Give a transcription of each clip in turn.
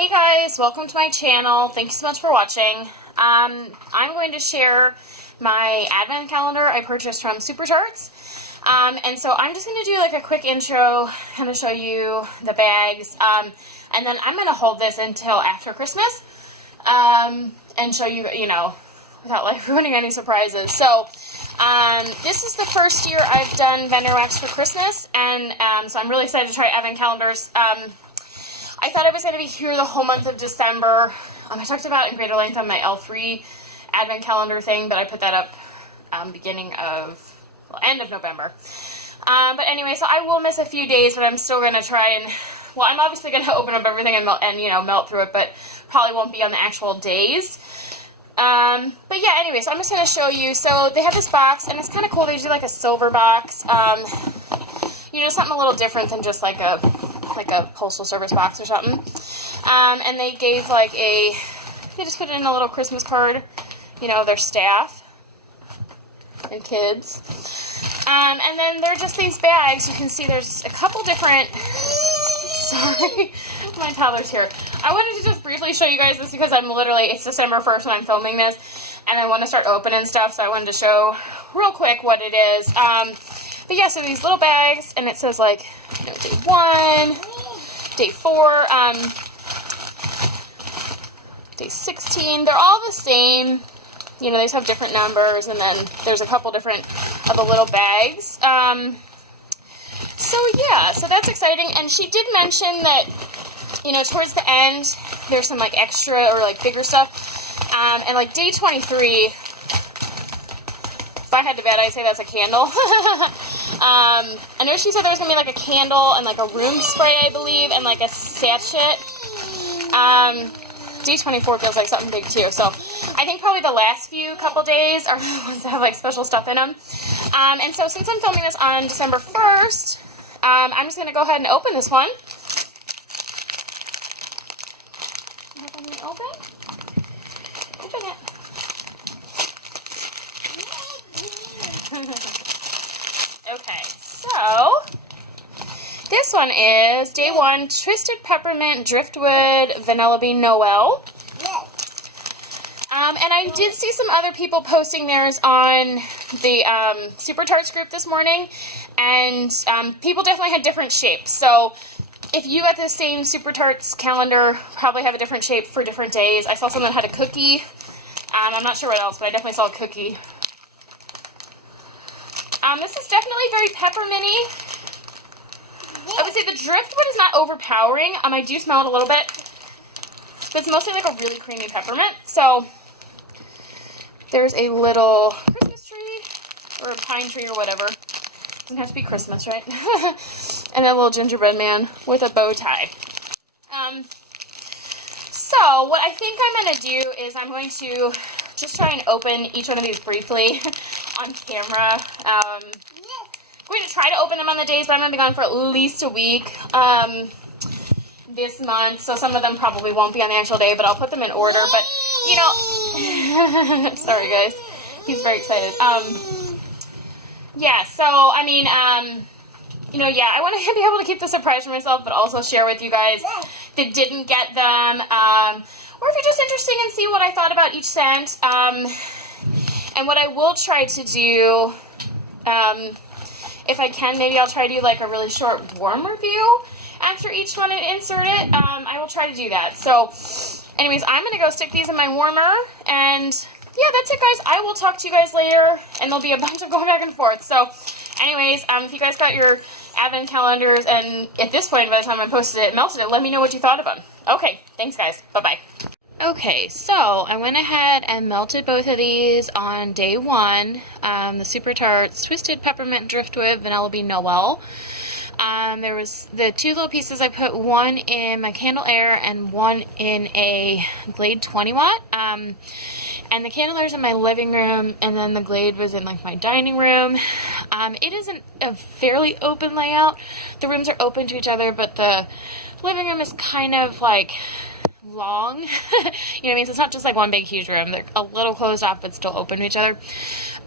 Hey guys, welcome to my channel. Thank you so much for watching. I'm going to share my advent calendar I purchased from Super Tarts. And so I'm just going to do like a quick intro, kind of show you the bags, and then I'm going to hold this until after Christmas, and show you, without like ruining any surprises. So this is the first year I've done vendor wax for Christmas, and so I'm really excited to try advent calendars. I thought I was going to be here the whole month of December. I talked about in greater length on my L3 advent calendar thing, but I put that up end of November. But anyway, so I will miss a few days, but I'm still going to try and, well, I'm obviously going to open up everything and melt through it, but probably won't be on the actual days. But yeah, anyway, so I'm just going to show you. So they have this box, and it's kind of cool. They do like a silver box. Something a little different than just like a postal service box or something. And they gave they just put in a little Christmas card, their staff and kids. And then they're just these bags. You can see there's a couple different, sorry, my toddler's here. I wanted to just briefly show you guys this because it's December 1st when I'm filming this, and I want to start opening stuff, so I wanted to show real quick what it is. But yeah, so these little bags, and it says day 1, day 4, day 16. They're all the same. They just have different numbers, and then there's a couple different of the little bags. So yeah, so that's exciting. And she did mention that, towards the end, there's some extra or bigger stuff. And day 23, if I had to bet, I'd say that's a candle. I know she said there was going to be a candle and a room spray, I believe, and a sachet. D24 feels like something big too. So I think probably the last couple days are the ones that have special stuff in them. And so since I'm filming this on December 1st, I'm just going to go ahead and open this one. Open it. Okay, so this one is day 1, Twisted Peppermint Driftwood Vanilla Bean Noel. And I did see some other people posting theirs on the Super Tarts group this morning, and people definitely had different shapes. So if you got the same Super Tarts calendar, probably have a different shape for different days. I saw someone that had a cookie. I'm not sure what else, but I definitely saw a cookie. This is definitely very pepperminty. I would say the driftwood is not overpowering. I do smell it a little bit, but it's mostly a really creamy peppermint. So there's a little Christmas tree or a pine tree or whatever. Doesn't have to be Christmas, right? And a little gingerbread man with a bow tie. So what I think I'm going to do is I'm going to just try and open each one of these briefly on camera. I'm going to try to open them on the days, but I'm going to be gone for at least a week this month, so some of them probably won't be on the actual day, but I'll put them in order. But, sorry guys, he's very excited. Yeah, so, I want to be able to keep the surprise for myself, but also share with you guys that didn't get them, or if you're just interested in see what I thought about each scent. And what I will try to do, if I can, maybe I'll try to do a really short warm review after each one and insert it. I will try to do that. So, anyways, I'm going to go stick these in my warmer, and yeah, that's it, guys. I will talk to you guys later, and there'll be a bunch of going back and forth. So, anyways, if you guys got your advent calendars, and at this point, by the time I posted it, melted it, let me know what you thought of them. Okay, thanks, guys. Bye-bye. Okay, so I went ahead and melted both of these on day 1, the Super Tarts Twisted Peppermint Driftwood Vanilla Bean Noel. There was the 2 little pieces. I put one in my Candle Air and one in a Glade 20 watt. And the Candle Air's in my living room, and then the Glade was in my dining room. It is a fairly open layout. The rooms are open to each other, but the living room is kind of long. So it's not just one big huge room. They're a little closed off but still open to each other.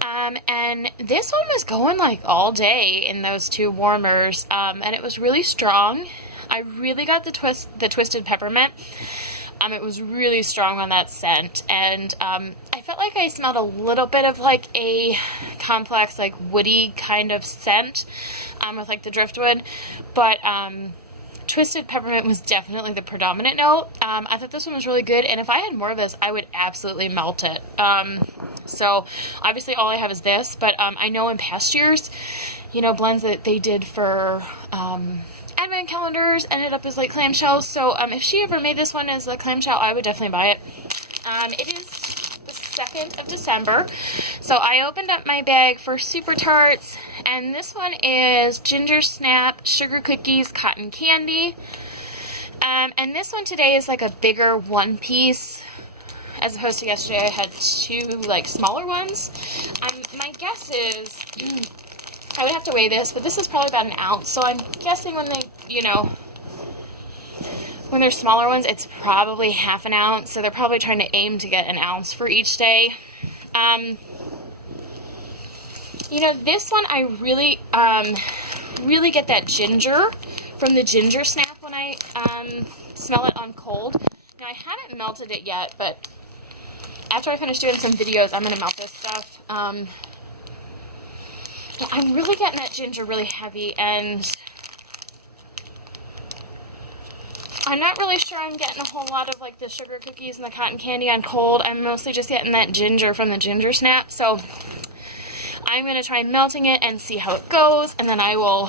And this one was going all day in those 2 warmers, and it was really strong. I really got the twisted peppermint. It was really strong on that scent, and I felt like I smelled a little bit of like a complex, like woody kind of scent with like the driftwood, but twisted peppermint was definitely the predominant note. I thought this one was really good, and if I had more of this, I would absolutely melt it. So obviously all I have is this, but I know in past years, you know, blends that they did for advent calendars ended up as like clamshells. So if she ever made this one as a clamshell, I would definitely buy it. It is the 2nd of December. So I opened up my bag for Super Tarts, and this one is ginger snap, sugar cookies, cotton candy. And this one today is like a bigger one piece, as opposed to yesterday I had 2 like smaller ones. My guess is I would have to weigh this, but this is probably about an ounce. So I'm guessing when they, you know, when they're smaller ones, it's probably half an ounce. So they're probably trying to aim to get an ounce for each day. You know, this one I really, really get that ginger from the ginger snap when I smell it on cold. Now I haven't melted it yet, but after I finish doing some videos, I'm going to melt this stuff. I'm really getting that ginger really heavy, and I'm not really sure I'm getting a whole lot of like the sugar cookies and the cotton candy on cold. I'm mostly just getting that ginger from the ginger snap. So I'm going to try melting it and see how it goes, and then I will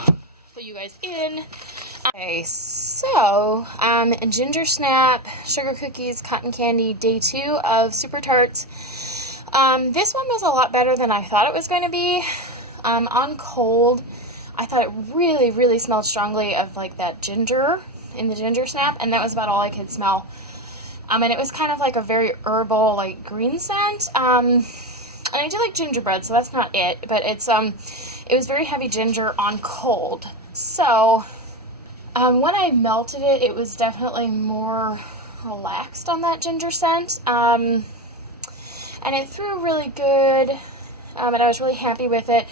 fill you guys in. Okay, so ginger snap, sugar cookies, cotton candy, day 2 of Super Tarts. This one was a lot better than I thought it was going to be. On cold, I thought it really, really smelled strongly of like that ginger in the ginger snap, and that was about all I could smell. And it was kind of like a very herbal, like green scent. And I do like gingerbread, so that's not it, but it's it was very heavy ginger on cold. So when I melted it, it was definitely more relaxed on that ginger scent. And it threw really good, and I was really happy with it.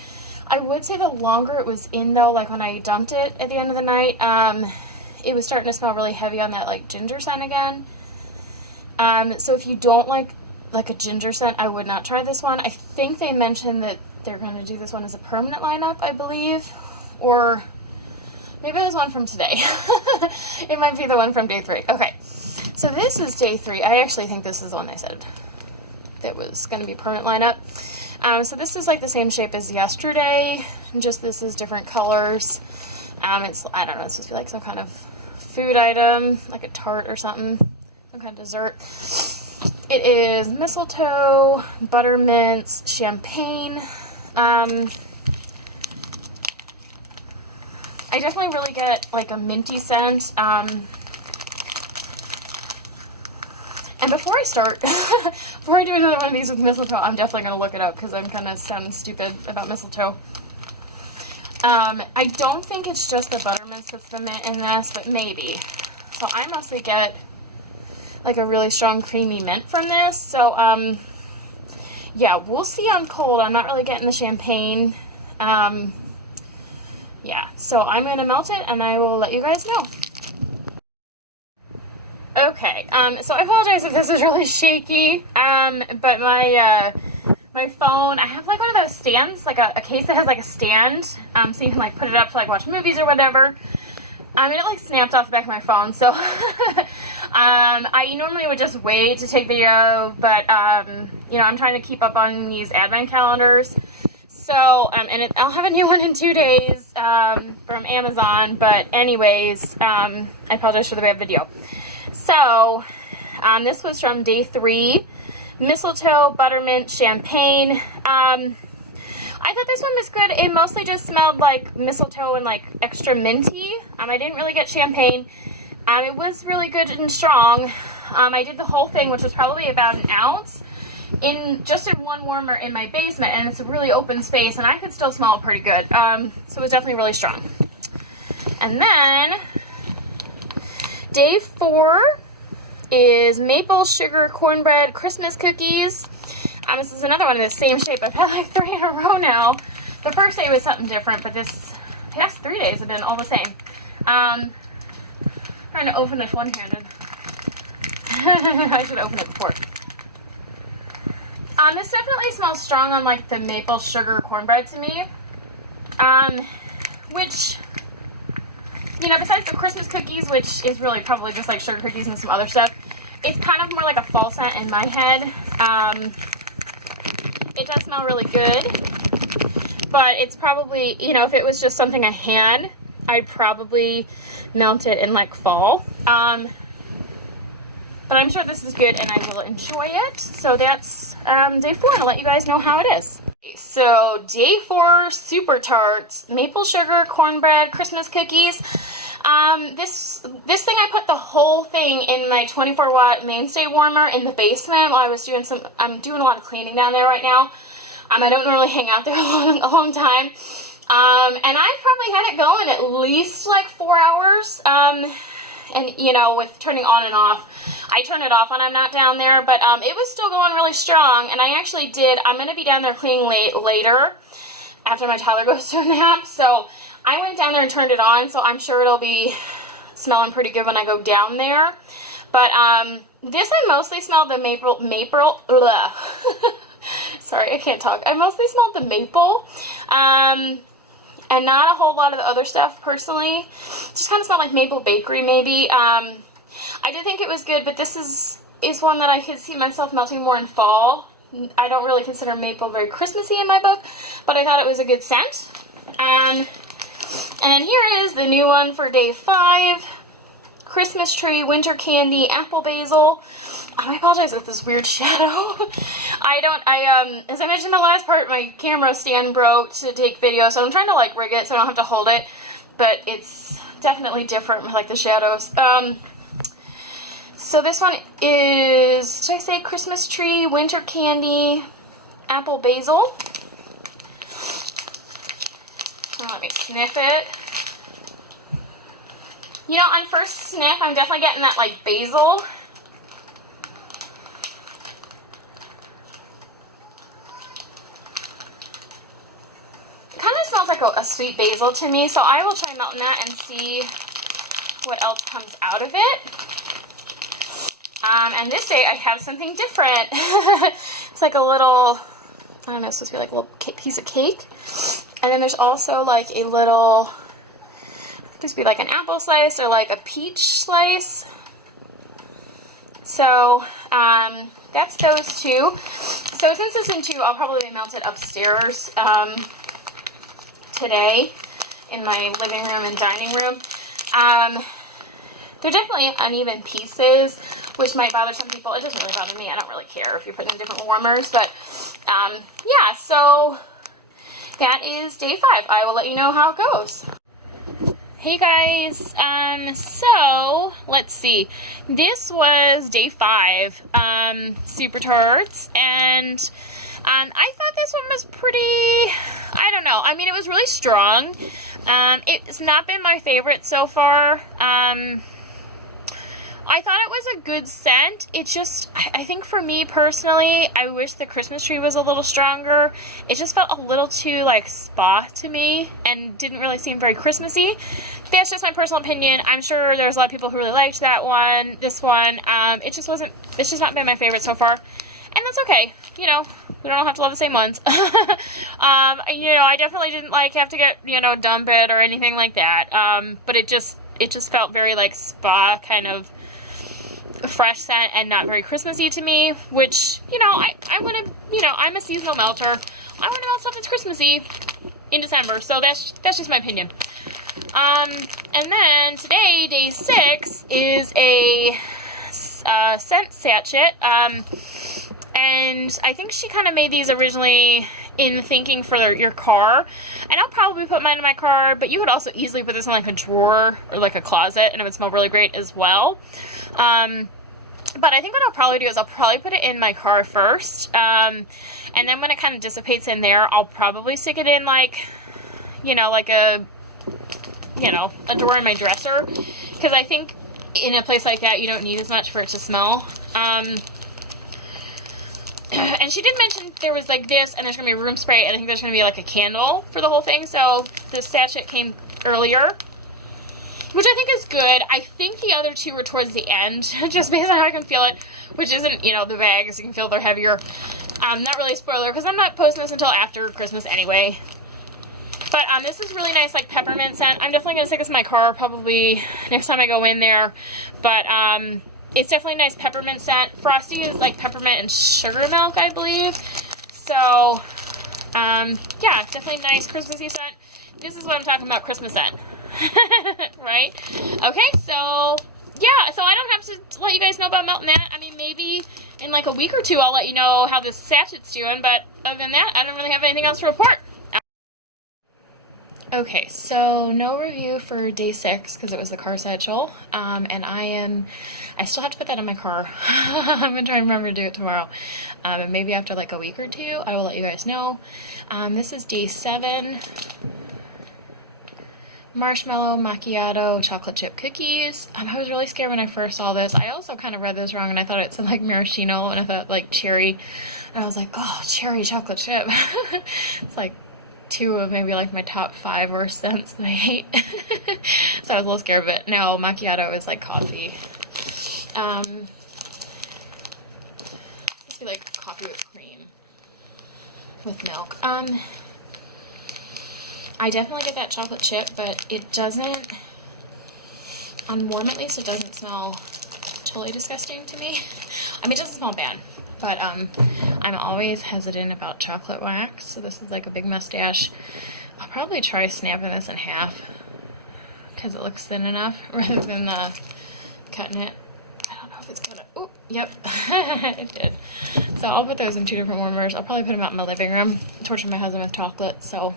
I would say the longer it was in, though, like when I dumped it at the end of the night, it was starting to smell really heavy on that like ginger scent again. So if you don't like a ginger scent, I would not try this one. I think they mentioned that they're going to do this one as a permanent lineup, I believe, or maybe it was one from today. It might be the one from day 3. Okay, so this is day 3. I actually think this is the one they said that was going to be permanent lineup. So this is like the same shape as yesterday, just this is different colors. It's, I don't know, it's supposed to be like some kind of food item, like a tart or something, some kind of dessert. It is mistletoe, buttermints, champagne. I definitely really get like a minty scent. And before I start, before I do another one of these with mistletoe, I'm definitely going to look it up because I'm going to sound stupid about mistletoe. I don't think it's just the buttermints that's the mint in this, but maybe. So I mostly get like a really strong creamy mint from this. So, yeah, we'll see on cold. I'm not really getting the champagne. Yeah, so I'm going to melt it and I will let you guys know. Okay, so I apologize if this is really shaky, but my phone, I have like one of those stands, like a case that has like a stand, so you can like put it up to like watch movies or whatever. It like snapped off the back of my phone, so I normally would just wait to take video, but you know, I'm trying to keep up on these advent calendars. So, and I'll have a new one in 2 days from Amazon, but anyways, I apologize for the bad video. So, this was from day 3, mistletoe, buttermint, champagne. I thought this one was good. It mostly just smelled like mistletoe and like extra minty. I didn't really get champagne. It was really good and strong. I did the whole thing, which was probably about an ounce, just in one warmer in my basement, and it's a really open space, and I could still smell it pretty good. So it was definitely really strong. And then day 4 is maple sugar cornbread Christmas cookies. This is another one of the same shape. I've had like 3 in a row now. The first day was something different, but this past 3 days have been all the same. trying to open this one-handed. I should open it before. This definitely smells strong on like the maple sugar cornbread to me. Which, you know, besides the Christmas cookies, which is really probably just like sugar cookies and some other stuff, it's kind of more like a fall scent in my head. It does smell really good, but it's probably, you know, if it was just something I had, I'd probably melt it in like fall. But I'm sure this is good and I will enjoy it. So that's day 4, and I'll let you guys know how it is. So day 4, Super Tarts, maple sugar, cornbread, Christmas cookies. This thing, I put the whole thing in my 24-watt mainstay warmer in the basement while I was doing I'm doing a lot of cleaning down there right now. I don't normally hang out there a long time. And I've probably had it going at least like 4 hours. And, you know, with turning on and off, I turn it off when I'm not down there, but it was still going really strong, and I actually I'm going to be down there cleaning later, after my toddler goes to a nap, so I went down there and turned it on, so I'm sure it'll be smelling pretty good when I go down there. But this, I mostly smell the maple, sorry, I can't talk. I mostly smelled the maple, and not a whole lot of the other stuff, personally. Just kind of smelled like maple bakery, maybe. I did think it was good, but this is one that I could see myself melting more in fall. I don't really consider maple very Christmassy in my book, but I thought it was a good scent. And then here is the new one for day 5. Christmas tree, winter candy, apple basil. I apologize with this weird shadow. As I mentioned in the last part, my camera stand broke to take video, so I'm trying to like rig it so I don't have to hold it, but it's definitely different with like the shadows. So this one is, did I say Christmas tree, winter candy, apple basil? Let me sniff it. You know, on first sniff, I'm definitely getting that like basil. It kind of smells like a sweet basil to me, so I will try melting that and see what else comes out of it. And this day I have something different. It's like a little, I don't know, it's supposed to be like a little piece of cake. And then there's also like a little, this would be like an apple slice or like a peach slice. So that's those two. So since it's in 2, I'll probably melt it upstairs today in my living room and dining room. They're definitely uneven pieces, which might bother some people. It doesn't really bother me. I don't really care if you're putting in different warmers. But, yeah, so that is day 5. I will let you know how it goes. Hey, guys. So, let's see. This was day 5, Super Tarts, and I thought this one was pretty, I don't know. I mean, it was really strong. It's not been my favorite so far. I thought it was a good scent. It just, I think for me personally, I wish the Christmas tree was a little stronger. It just felt a little too like spa to me and didn't really seem very Christmassy. That's just my personal opinion. I'm sure there's a lot of people who really liked that one, this one. It's just not been my favorite so far. And that's okay. You know, we don't have to love the same ones. You know, I definitely didn't like have to get, you know, dump it or anything like that. But it just felt very like spa kind of fresh scent and not very Christmassy to me, which, you know, I want to, you know, I'm a seasonal melter. I want to melt stuff that's Christmassy in December, so that's just my opinion. And then today, day 6, is a scent sachet, and I think she kind of made these originally in thinking for your car, and I'll probably put mine in my car, but you could also easily put this in like a drawer or like a closet, and it would smell really great as well. But I think what I'll probably do is I'll probably put it in my car first, and then when it kind of dissipates in there, I'll probably stick it in like, you know, like a drawer in my dresser, because I think in a place like that you don't need as much for it to smell. And she did mention there was like this, and there's going to be room spray, and I think there's going to be like a candle for the whole thing, so this sachet came earlier. which I think is good. I think the other two were towards the end, just based on how I can feel it, which isn't, you know, the bags. You can feel they're heavier. Not really a spoiler, because I'm not posting this until after Christmas anyway. But this is really nice, like, peppermint scent. I'm definitely going to stick this in my car probably next time I go in there. But it's definitely a nice peppermint scent. Frosty is, like, peppermint and sugar milk, I believe. So, yeah, definitely nice Christmassy scent. This is what I'm talking about, Christmas scent. Right? Okay, so, yeah, so I don't have to let you guys know about melting that. I mean, maybe in, like, a week or two I'll let you know how this sachet's doing. But other than that, I don't really have anything else to report. Okay, so no review for day 6 because it was the car satchel, and I still have to put that in my car. I'm going to try and remember to do it tomorrow, and maybe after like a week or two, I will let you guys know. This is day 7, marshmallow, macchiato, chocolate chip cookies. I was really scared when I first saw this. I also kind of read this wrong, and I thought it said like maraschino, and I thought like cherry, and I was like, oh, cherry chocolate chip. It's like 2 of maybe like my top 5 worst scents that I hate. So I was a little scared, but no, macchiato is like coffee. This be like coffee with cream with milk. I definitely get that chocolate chip, but it doesn't, on warm at least, it doesn't smell totally disgusting to me. I mean, it doesn't smell bad. But I'm always hesitant about chocolate wax, so this is like a big mustache. I'll probably try snapping this in half because it looks thin enough rather than cutting it. I don't know if it's gonna, oh, yep, it did. So I'll put those in 2 different warmers. I'll probably put them out in my living room, torture my husband with chocolate, so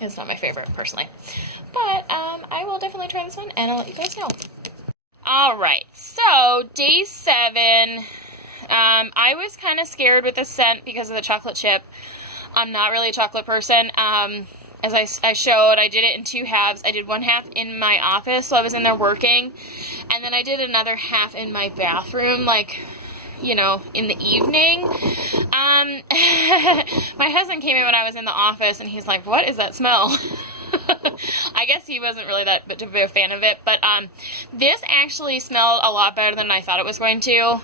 it's not my favorite personally. But I will definitely try this one and I'll let you guys know. Alright, so day 7. I was kind of scared with the scent because of the chocolate chip. I'm not really a chocolate person. As I showed, I did it in 2 halves. I did 1 half in my office, so I was in there working, and then I did another half in my bathroom, like, you know, in the evening. My husband came in when I was in the office, and he's like, what is that smell? I guess he wasn't really that big of a fan of it, but this actually smelled a lot better than I thought it was going to.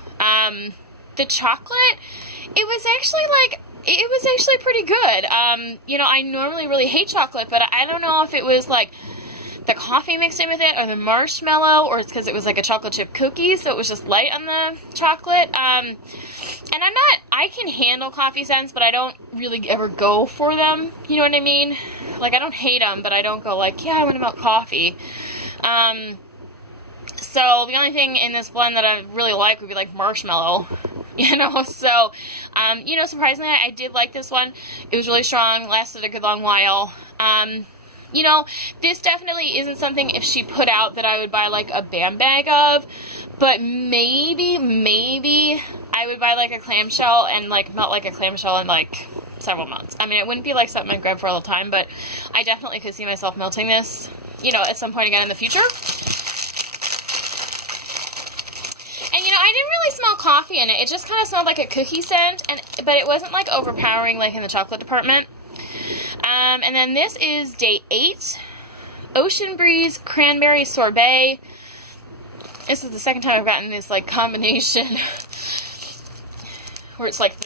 The chocolate, it was actually pretty good. You know, I normally really hate chocolate, but I don't know if it was like the coffee mixed in with it or the marshmallow, or it's because it was like a chocolate chip cookie, so it was just light on the chocolate. And I can handle coffee scents, but I don't really ever go for them, you know what I mean? Like, I don't hate them, but I don't go like, yeah, I want to melt coffee. So the only thing in this blend that I really like would be like marshmallow, you know, so, you know, surprisingly, I did like this one. It was really strong, lasted a good long while. You know, this definitely isn't something if she put out that I would buy like a BAM bag of, but maybe I would buy like a clamshell and like melt like a clamshell in like several months. I mean, it wouldn't be like something I'd grab for all the time, but I definitely could see myself melting this, you know, at some point again in the future. And, you know, I didn't really smell coffee in it. It just kind of smelled like a cookie scent, but it wasn't like overpowering like in the chocolate department. And then this is day 8, Ocean Breeze Cranberry Sorbet. This is the second time I've gotten this like combination where it's like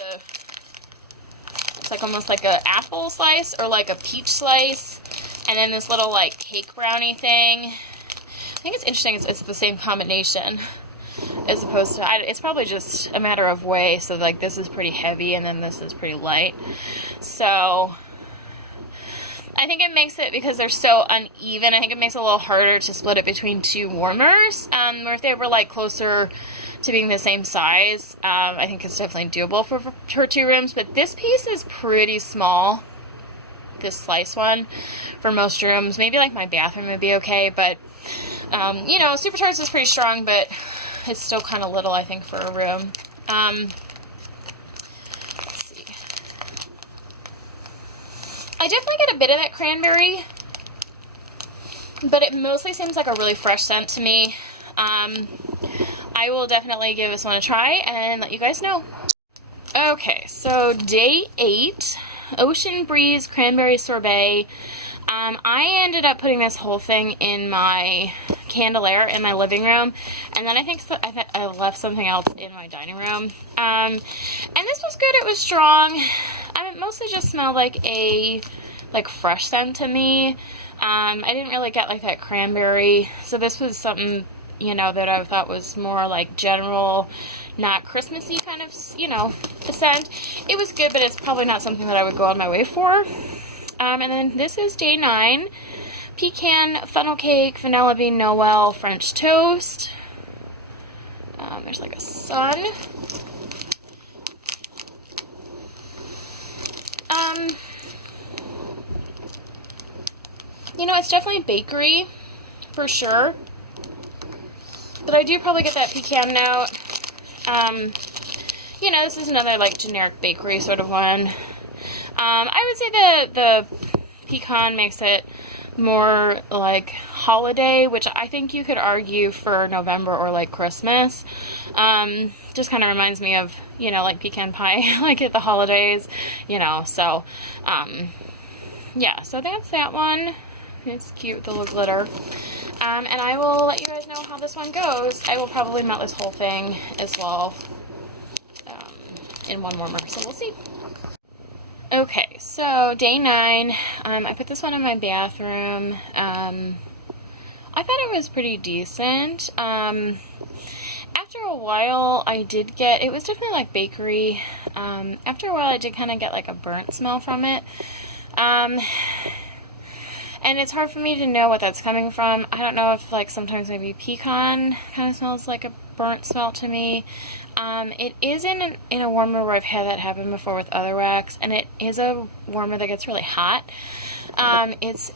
almost like a apple slice or like a peach slice, and then this little like cake brownie thing. I think it's interesting it's the same combination as opposed to, it's probably just a matter of weight, so like this is pretty heavy and then this is pretty light. So I think it makes it, because they're so uneven, I think it makes it a little harder to split it between 2 warmers. Or if they were like closer to being the same size, I think it's definitely doable for 2 rooms. But this piece is pretty small, this slice one, for most rooms. Maybe like my bathroom would be okay, but you know, Supercharged is pretty strong, but it's still kind of little, I think, for a room. Let's see. I definitely get a bit of that cranberry, but it mostly seems like a really fresh scent to me. I will definitely give this one a try and let you guys know. Okay, so day 8, Ocean Breeze Cranberry Sorbet. I ended up putting this whole thing in my Calender in my living room, and then I think I left something else in my dining room. And this was good. It was strong. It mostly just smelled like a fresh scent to me. I didn't really get like that cranberry, so this was something, you know, that I thought was more like general, not Christmassy kind of, you know, scent. It was good, but it's probably not something that I would go on my way for. And then this is day 9. Pecan, funnel cake, vanilla bean Noel, French toast. There's like a sun. You know, it's definitely bakery, for sure. But I do probably get that pecan note. You know, this is another, like, generic bakery sort of one. I would say the pecan makes it more, like, holiday, which I think you could argue for November or, like, Christmas. Just kind of reminds me of, you know, like, pecan pie, like, at the holidays, you know, so, yeah, so that's that one. It's cute with the little glitter. And I will let you guys know how this one goes. I will probably melt this whole thing as well in one warmer, so we'll see. Okay, so day 9, I put this one in my bathroom. I thought it was pretty decent. After a while, I did get, it was definitely like bakery. After a while, I did kind of get like a burnt smell from it. And it's hard for me to know what that's coming from. I don't know if, like, sometimes maybe pecan kind of smells like a burnt smell to me. It is in a warmer where I've had that happen before with other wax, and it is a warmer that gets really hot. It's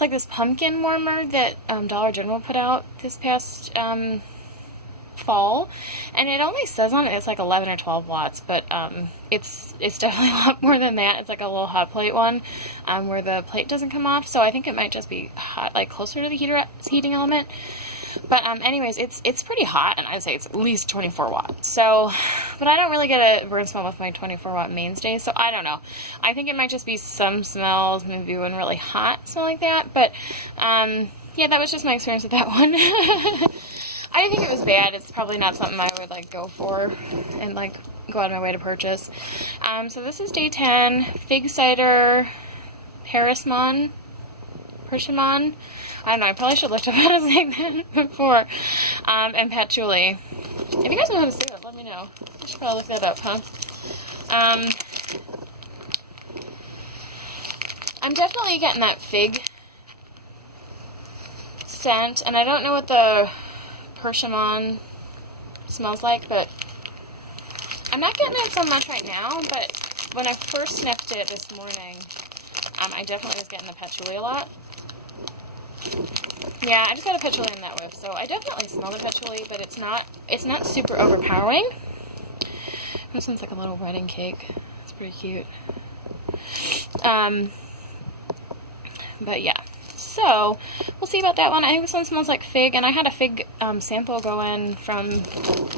like this pumpkin warmer that Dollar General put out this past fall, and it only says on it it's like 11 or 12 watts, but it's definitely a lot more than that. It's like a little hot plate one where the plate doesn't come off, so I think it might just be hot, like closer to the heating element. But anyways, it's pretty hot, and I'd say it's at least 24 watts. So, but I don't really get a burn smell with my 24 watt mainstay, so I don't know. I think it might just be some smells, maybe when really hot smell like that. But yeah, that was just my experience with that one. I didn't think it was bad. It's probably not something I would like go for and like go out of my way to purchase. So this is day 10. Fig cider, Persimmon. I don't know, I probably should look up how to say that before. And patchouli. If you guys know how to say that, let me know. I should probably look that up, huh? I'm definitely getting that fig scent, and I don't know what the persimmon smells like, but I'm not getting it so much right now, but when I first sniffed it this morning, I definitely was getting the patchouli a lot. Yeah, I just got a patchouli in that whiff, so I definitely smell the patchouli, but it's not super overpowering. This one's like a little wedding cake. It's pretty cute. But yeah, so we'll see about that one. I think this one smells like fig, and I had a fig sample go in from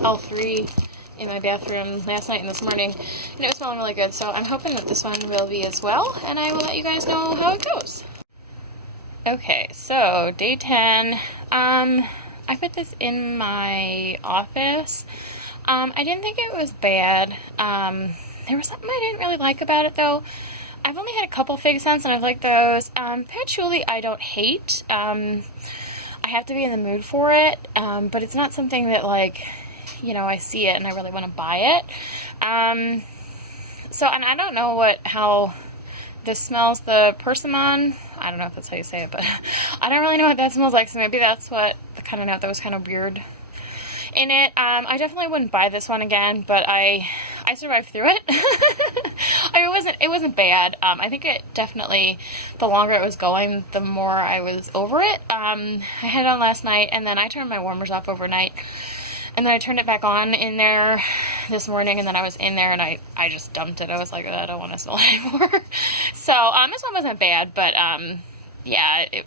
L3 in my bathroom last night and this morning, and it was smelling really good, so I'm hoping that this one will be as well, and I will let you guys know how it goes. Okay, so day 10, I put this in my office. I didn't think it was bad. There was something I didn't really like about it, though. I've only had a couple fig scents, and I've liked those. Patchouli I don't hate. I have to be in the mood for it, but it's not something that, like, you know, I see it and I really want to buy it. So, and I don't know how this smells. The persimmon, I don't know if that's how you say it, but I don't really know what that smells like, so maybe that's what the kind of note that was kind of weird in it. I definitely wouldn't buy this one again, but I survived through it. It wasn't bad. I think it definitely, the longer it was going, the more I was over it. I had it on last night, and then I turned my warmers off overnight, and then I turned it back on in there this morning, and then I was in there, and I just dumped it. I was like, I don't want to smell it anymore. So, this one wasn't bad, but, yeah, it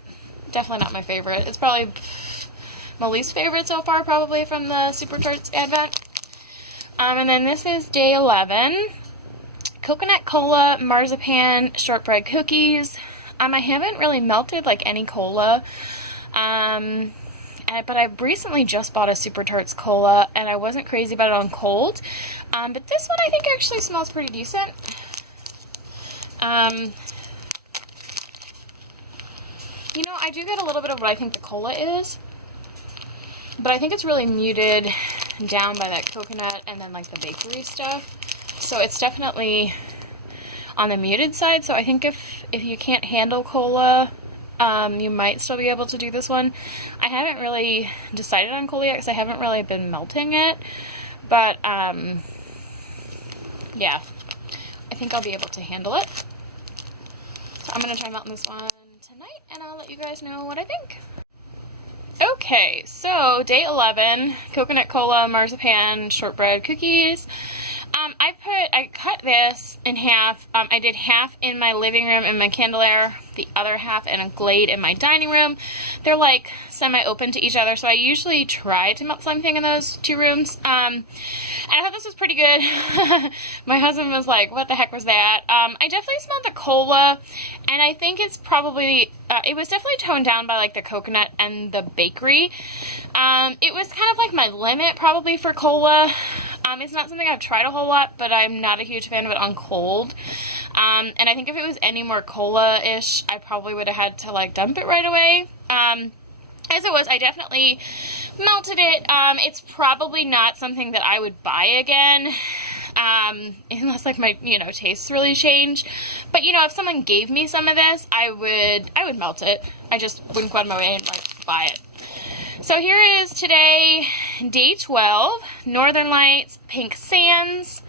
definitely not my favorite. It's probably my least favorite so far, probably, from the Super Tarts Advent. And then this is day 11. coconut cola, marzipan, shortbread cookies. I haven't really melted like any cola, but I've recently just bought a Super Tarts cola, and I wasn't crazy about it on cold. But this one I think actually smells pretty decent. You know, I do get a little bit of what I think the cola is, but I think it's really muted down by that coconut and then like the bakery stuff. So it's definitely on the muted side. So I think if you can't handle cola, you might still be able to do this one. I haven't really decided on cola yet because I haven't really been melting it. But yeah, I think I'll be able to handle it. So I'm going to try melting this one tonight, and I'll let you guys know what I think. Okay, so day 11, coconut cola, marzipan, shortbread cookies. I cut this in half. I did half in my living room in my Calender, the other half in a Glade in my dining room. They're like semi-open to each other, so I usually try to melt something in those two rooms. And I thought this was pretty good. My husband was like, what the heck was that? I definitely smelled the cola, and I think it's probably, it was definitely toned down by like the coconut and the bakery. It was kind of like my limit probably for cola. It's not something I've tried a whole lot, but I'm not a huge fan of it on cold. And I think if it was any more cola-ish, I probably would have had to like dump it right away. As it was, I definitely melted it. It's probably not something that I would buy again, unless like my, you know, tastes really change. But you know, if someone gave me some of this, I would melt it. I just wouldn't go out of my way and like buy it. So here is today, day 12, Northern Lights, Pink Sands.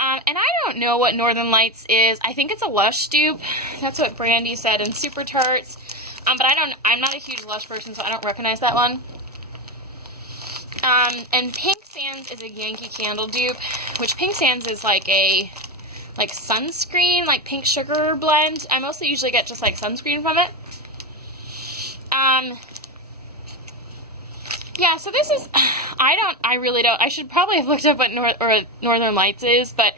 And I don't know what Northern Lights is. I think it's a Lush dupe. That's what Brandy said in Super Tarts. But I'm not a huge Lush person, so I don't recognize that one. And Pink Sands is a Yankee Candle dupe, which Pink Sands is like a sunscreen, like pink sugar blend. I mostly usually get just like sunscreen from it. Yeah, so this is, I really don't, I should probably have looked up what Northern Lights is, but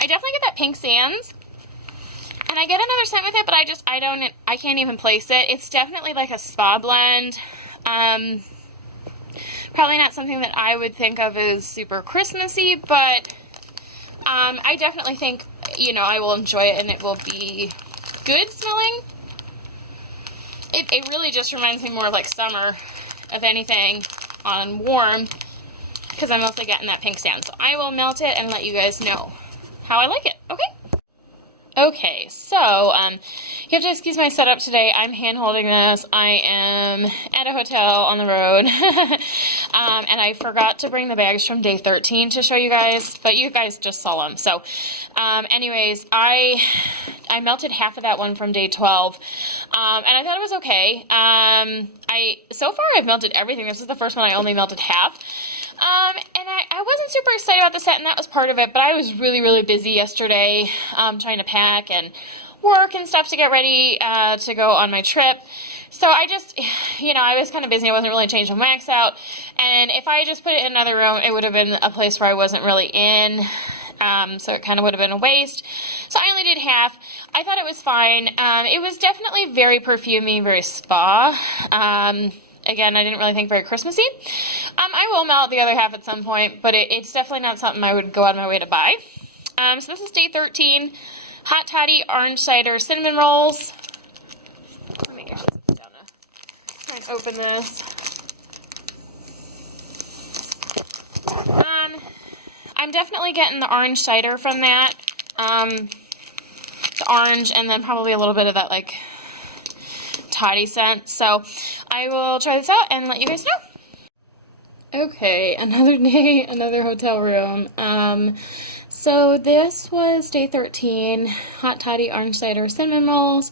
I definitely get that Pink Sands, and I get another scent with it, but I can't even place it. It's definitely like a spa blend. Probably not something that I would think of as super Christmassy, but I definitely think, you know, I will enjoy it, and it will be good smelling. It really just reminds me more of like summer, if anything, on warm, because I'm mostly getting that Pink Sand. So I will melt it and let you guys know how I like it, okay? Okay, so you have to excuse my setup today. I'm hand holding this. I am at a hotel on the road, and I forgot to bring the bags from day 13 to show you guys, but you guys just saw them. So anyways, I melted half of that one from day 12, and I thought it was okay. So far I've melted everything. This is the first one I only melted half. And I wasn't super excited about the set, and that was part of it, but I was really, really busy yesterday, trying to pack and work and stuff to get ready, to go on my trip. So I just, you know, I was kind of busy. I wasn't really changing wax out, and if I just put it in another room, it would have been a place where I wasn't really in, so it kind of would have been a waste. So I only did half. I thought it was fine. It was definitely very perfumey, very spa. Again, I didn't really think very Christmassy. I will melt the other half at some point, but it's definitely not something I would go out of my way to buy. So this is day 13, Hot Toddy Orange Cider Cinnamon Rolls. Let me actually sit down to try and open this. I'm definitely getting the orange cider from that. The orange, and then probably a little bit of that, like, toddy scent. So I will try this out and let you guys know. Okay, another day, another hotel room. So this was day 13, Hot Toddy Orange Cider Cinnamon Rolls.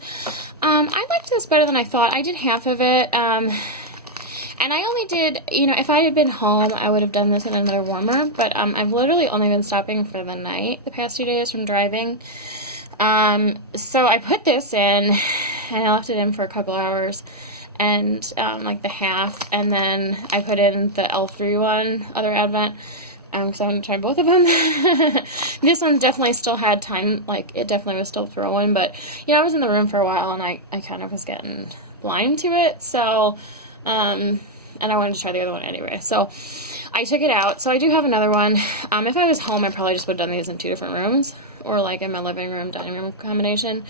I liked this better than I thought. I did half of it, and I only did, you know, if I had been home, I would have done this in another warmer, but I've literally only been stopping for the night the past 2 days from driving. So I put this in, and I left it in for a couple hours, and like the half, and then I put in the L3 one, Other Advent, So I'm going to try both of them. This one definitely still had time, like, it definitely was still throwing, but, you know, I was in the room for a while, and I kind of was getting blind to it, so, and I wanted to try the other one anyway, so I took it out. So I do have another one. If I was home, I probably just would have done these in 2 different rooms, or, like, in my living room, dining room combination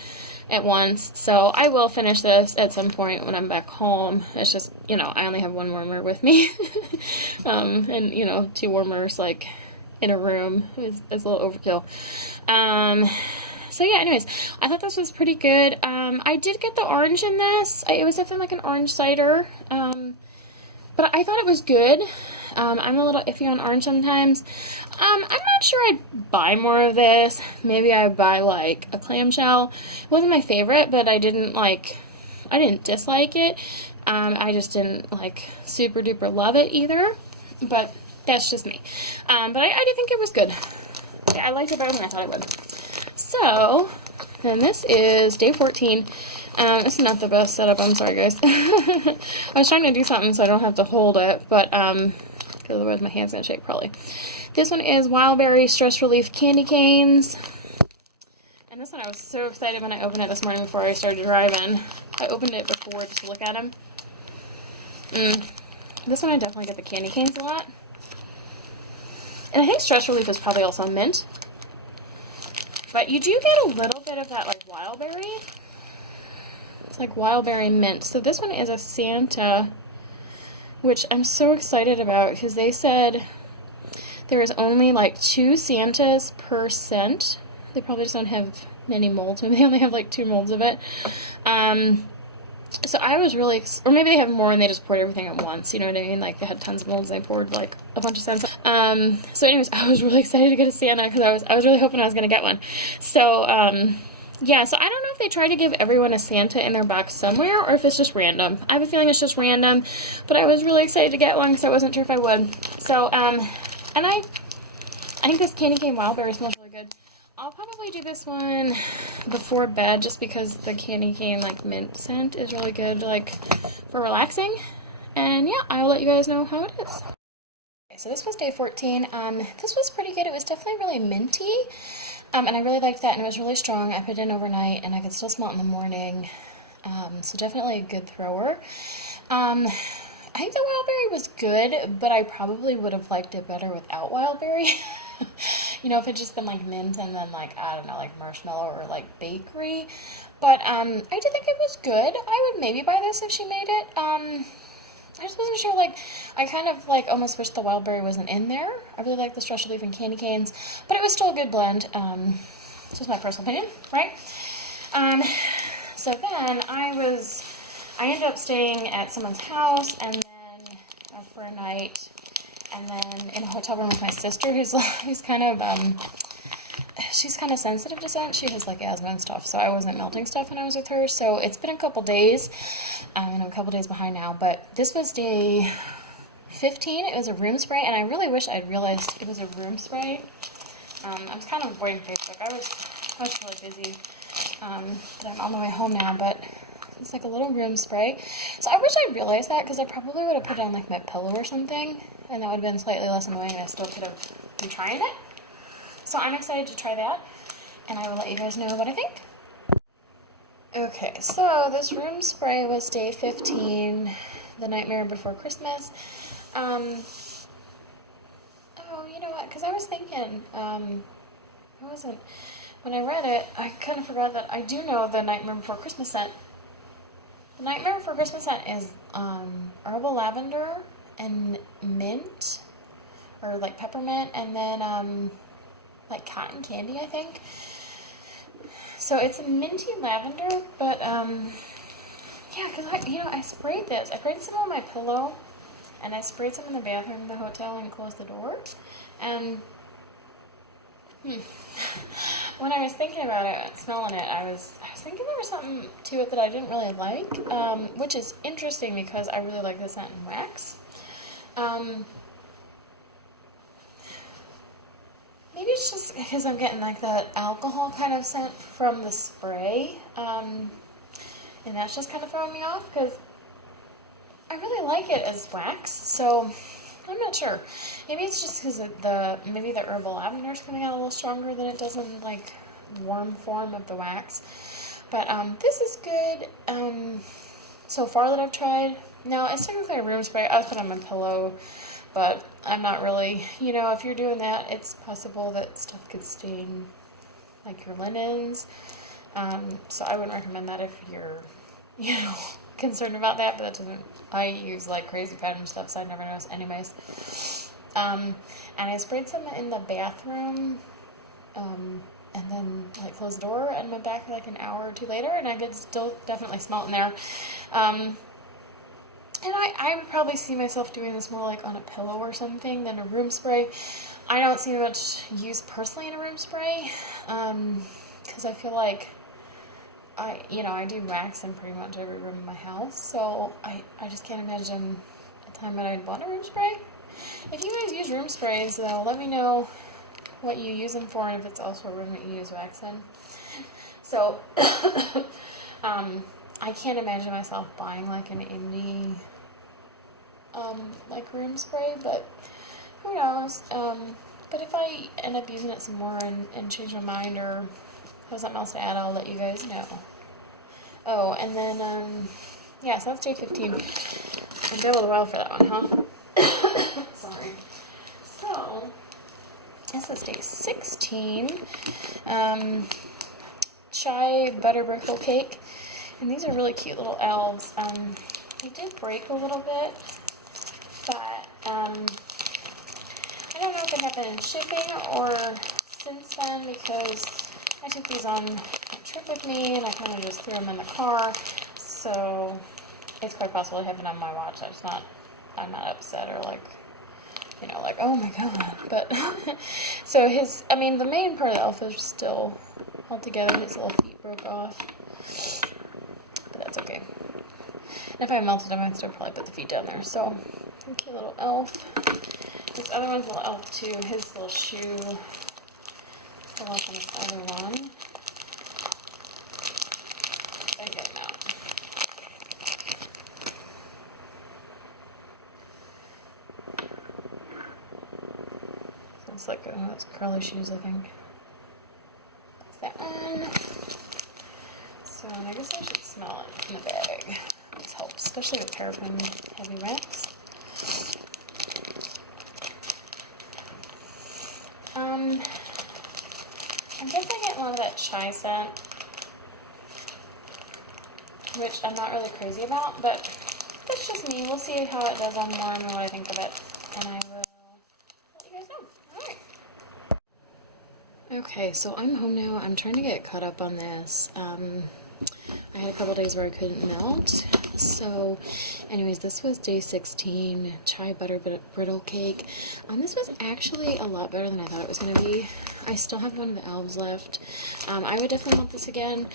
at once. So I will finish this at some point when I'm back home. It's just, you know, I only have 1 warmer with me. And, you know, 2 warmers, like, in a room is a little overkill. So yeah, anyways, I thought this was pretty good. I did get the orange in this. It was definitely like an orange cider. But I thought it was good. I'm a little iffy on orange sometimes. I'm not sure I'd buy more of this. Maybe I'd buy, like, a clamshell. It wasn't my favorite, but I didn't dislike it. I just didn't, like, super duper love it either. But that's just me. But I do think it was good. I liked it better than I thought I would. So, then this is day 14. This is not the best setup, I'm sorry guys. I was trying to do something so I don't have to hold it, but, because otherwise my hand's gonna shake probably. This one is Wildberry Stress Relief Candy Canes. And this one I was so excited when I opened it this morning before I started driving. I opened it before just to look at them. This one I definitely get the candy canes a lot. And I think Stress Relief is probably also mint. But you do get a little bit of that, like, Wildberry. It's like Wildberry mint. So this one is a Santa, which I'm so excited about because they said there is only like 2 Santas per scent. They probably just don't have many molds. Maybe they only have like 2 molds of it. So I was really, or maybe they have more and they just poured everything at once, you know what I mean? Like, they had tons of molds and they poured, like, a bunch of scents. So anyways, I was really excited to get a Santa because I was really hoping I was going to get one. So, yeah, so I don't know if they try to give everyone a Santa in their box somewhere or if it's just random. I have a feeling it's just random, but I was really excited to get one because I wasn't sure if I would. So, and I think this Candy Cane Wildberry smells really good. I'll probably do this one before bed just because the candy cane, like, mint scent is really good, like, for relaxing. And yeah, I'll let you guys know how it is. Okay, so this was day 14. This was pretty good. It was definitely really minty. And I really liked that, and it was really strong. I put it in overnight, and I could still smell it in the morning. So definitely a good thrower. I think the Wildberry was good, but I probably would have liked it better without Wildberry. You know, if it just been like mint and then, like, I don't know, like marshmallow or like bakery. But I did think it was good. I would maybe buy this if she made it. I just wasn't sure, like, I kind of, like, almost wish the Wildberry wasn't in there. I really like the Stress Relief and Candy Canes, but it was still a good blend. It's just my personal opinion, right? So then I ended up staying at someone's house and then for a night, and then in a hotel room with my sister, who's kind of, she's kind of sensitive to scent. She has, like, asthma and stuff, so I wasn't melting stuff when I was with her. So it's been a couple days, and I'm a couple days behind now, but this was day 15. It was a room spray, and I really wish I'd realized it was a room spray. I was kind of avoiding Facebook. I was really busy, but I'm on the way home now, but it's like a little room spray. So I wish I realized that, because I probably would have put it on, like, my pillow or something, and that would have been slightly less annoying, and I still could have been trying it. So I'm excited to try that, and I will let you guys know what I think. Okay, so this room spray was day 15, The Nightmare Before Christmas. Oh, you know what, because I was thinking, when I read it, I kind of forgot that I do know the Nightmare Before Christmas scent. The Nightmare Before Christmas scent is herbal lavender and mint, or like peppermint, and then like cotton candy, I think. So it's a minty lavender, but yeah, because I sprayed this. I sprayed some on my pillow, and I sprayed some in the bathroom of the hotel and closed the door. And when I was thinking about it and smelling it, I was thinking there was something to it that I didn't really like, which is interesting because I really like the scent in wax. Maybe it's just because I'm getting, like, that alcohol kind of scent from the spray, and that's just kind of throwing me off, because I really like it as wax. So I'm not sure. Maybe it's just because maybe the herbal lavender is coming out a little stronger than it does in like warm form of the wax. But this is good so far that I've tried. Now, it's technically a room spray. I was putting it on my pillow, but I'm not really, you know, if you're doing that, it's possible that stuff could stain like your linens. So I wouldn't recommend that if you're, you know, concerned about that, but that doesn't, I use like crazy pattern stuff, so I never notice anyways. And I sprayed some in the bathroom, and then like closed the door and went back like an hour or two later, and I could still definitely smell it in there. And I would probably see myself doing this more like on a pillow or something than a room spray. I don't see much use personally in a room spray, because I feel like I do wax in pretty much every room in my house, so I just can't imagine a time when I'd want a room spray. If you guys use room sprays, though, let me know what you use them for and if it's also a room that you use wax in. So, I can't imagine myself buying like an indie, like room spray, but who knows. But if I end up using it some more and change my mind or have something else to add, I'll let you guys know. Oh, and then, yeah, so that's day 15. I'm been a while for that one, huh? Sorry. So, this is day 16. Chai butter brickle cake. And these are really cute little elves. They did break a little bit, but, I don't know if it happened in shipping or since then, because I took these on a trip with me and I kind of just threw them in the car, so it's quite possible it happened on my watch. I'm not upset or like, you know, like, oh my god, but, so the main part of the elf is still all together. His little feet broke off, but that's okay. And if I melted them, I'd still probably put the feet down there, so, okay, little elf. This other one's a little elf too. His little shoe fell off on this other one. I get him out. Looks like those curly shoes, I think. That's that one. So I guess I should smell it in the bag. This helps, especially with paraffin heavy wax. I'm definitely getting a lot of that chai scent, which I'm not really crazy about, but that's just me. We'll see how it does on warm and what I think of it, and I will let you guys know. Alright. Okay, so I'm home now. I'm trying to get caught up on this. I had a couple days where I couldn't melt. So, anyways, this was day 16, chai butter brittle cake. This was actually a lot better than I thought it was going to be. I still have one of the elves left. I would definitely want this again.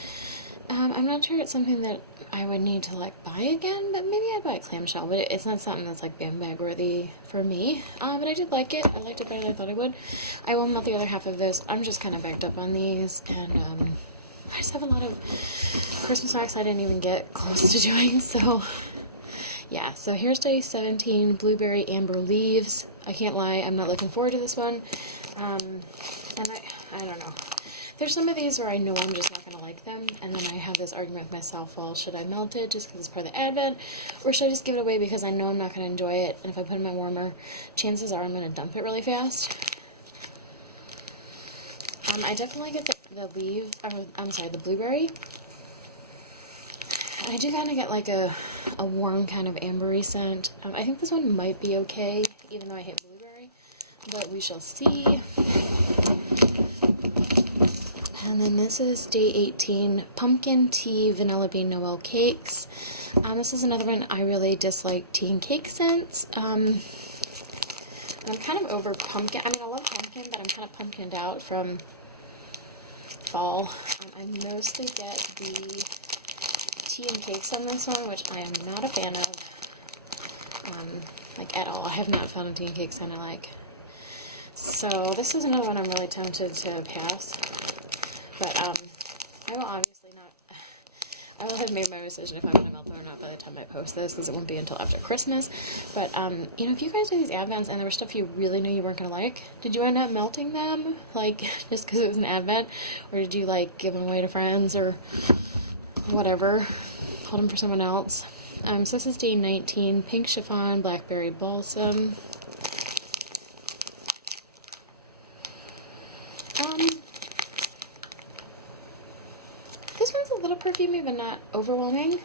I'm not sure it's something that I would need to, like, buy again, but maybe I'd buy a clamshell, but it's not something that's, like, bam bag worthy for me. But I did like it. I liked it better than I thought I would. I will melt the other half of this. I'm just kind of backed up on these, and, I just have a lot of Christmas wax I didn't even get close to doing, so yeah. So here's day 17, blueberry amber leaves. I can't lie, I'm not looking forward to this one. And I don't know. There's some of these where I know I'm just not going to like them, and then I have this argument with myself, well, should I melt it just because it's part of the advent, or should I just give it away because I know I'm not going to enjoy it, and if I put it in my warmer, chances are I'm going to dump it really fast. I definitely get the blueberry. I do kind of get like a warm kind of ambery scent. I think this one might be okay, even though I hate blueberry, but we shall see. And then this is day 18, pumpkin tea vanilla bean Noel cakes. This is another one. I really dislike tea and cake scents. I'm kind of over pumpkin. I mean, I love pumpkin, but I'm kind of pumpkined out from fall. I mostly get the tea and cakes on this one, which I am not a fan of, like, at all. I have not found a tea and cake scent I like. So this is another one I'm really tempted to pass, but I will obviously not I will have made my decision if I'm going to melt them or not by the time I post this, because it won't be until after Christmas. But, you know, if you guys do these advents and there was stuff you really knew you weren't going to like, did you end up melting them, like, just because it was an advent? Or did you, like, give them away to friends or whatever? Hold them for someone else? So this is day 19, pink chiffon, blackberry balsam. This one's a little perfumey, but not overwhelming.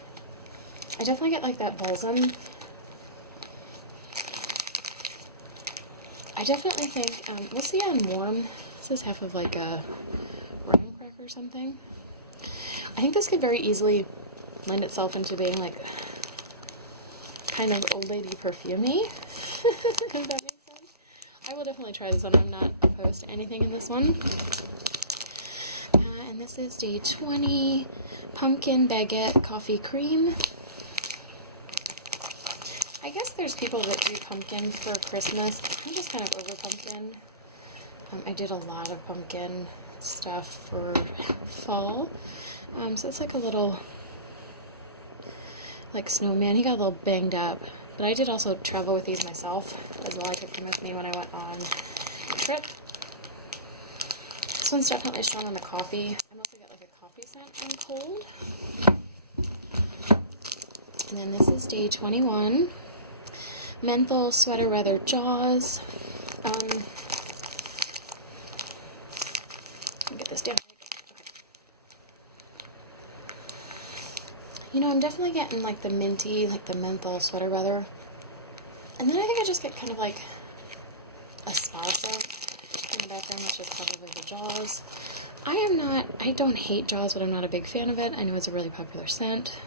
I definitely get like that balsam. I definitely think, what's the warm? This is half of like a graham cracker or something. I think this could very easily lend itself into being like kind of old lady perfumey. If that makes sense. I will definitely try this one. I'm not opposed to anything in this one. And this is day 20, pumpkin baguette coffee cream. I guess there's people that do pumpkin for Christmas. I'm just kind of over pumpkin. I did a lot of pumpkin stuff for fall. So it's like a little, like snowman. He got a little banged up. But I did also travel with these myself as well. I took them with me when I went on a trip. This one's definitely strong on the coffee. I mostly got like a coffee scent when cold. And then this is day 21. Menthol sweater weather jaws. Get this down. Okay. You know, I'm definitely getting like the minty, like the menthol sweater weather. And then I think I just get kind of like a spa scent in the background, which is probably the jaws. I don't hate jaws, but I'm not a big fan of it. I know it's a really popular scent.